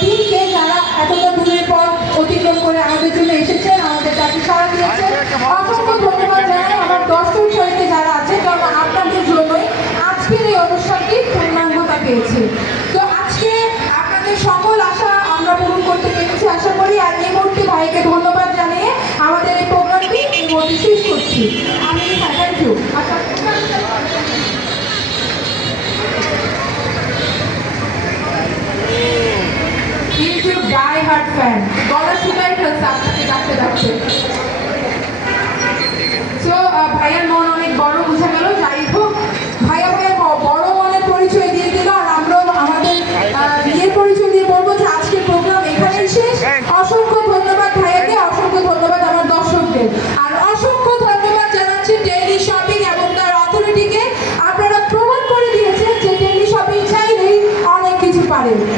টিমকে যারা এতটা দূরের পর অতিক্রম করে আমাদের জন্য এসেছেন, আমাদের ডাকে সাড়া দিয়েছেন। অসংখ্য ধন্যবাদ জানাই আমার দর্শক সহিতে যারা আছে, কারণ আপনাদের জন্যই আজকের এই অনুষ্ঠানটি পূর্ণাঙ্গতা পেয়েছে। তো আজকে আপনাদের সকল আশা আমরা পূরণ করতে পেরেছি আশা করি। আর এই মুহূর্তে ভাইকে ধন্যবাদ জানিয়ে আমাদের এই প্রোগ্রামটি এই মুহূর্তে শেষ করছি। আমি thank you. YouTube die hard fan, গলা শুকাই ফেলছে আপনাকে ডাকতে ডাকতে। তো ভাইয়ার মন অনেক বড় বোঝা গেল। যাই হোক, ভাইয়া বড় মনের পরিচয় দিয়ে দিল। আর আমরাও আমাদের ইয়ের পরিচয় দিয়ে বলবো যে আজকের প্রোগ্রাম এখানেই শেষ। অসংখ্য ধন্যবাদ ভাইয়াকে, অসংখ্য ধন্যবাদ আমার দর্শকদের, আর অসংখ্য ধন্যবাদ জানাচ্ছি ডেইলি শপিং এবং তার অথরিটিকে। আপনারা প্রমাণ করে দিয়েছেন যে ডেইলি শপিং চাইলেই অনেক কিছু পারে।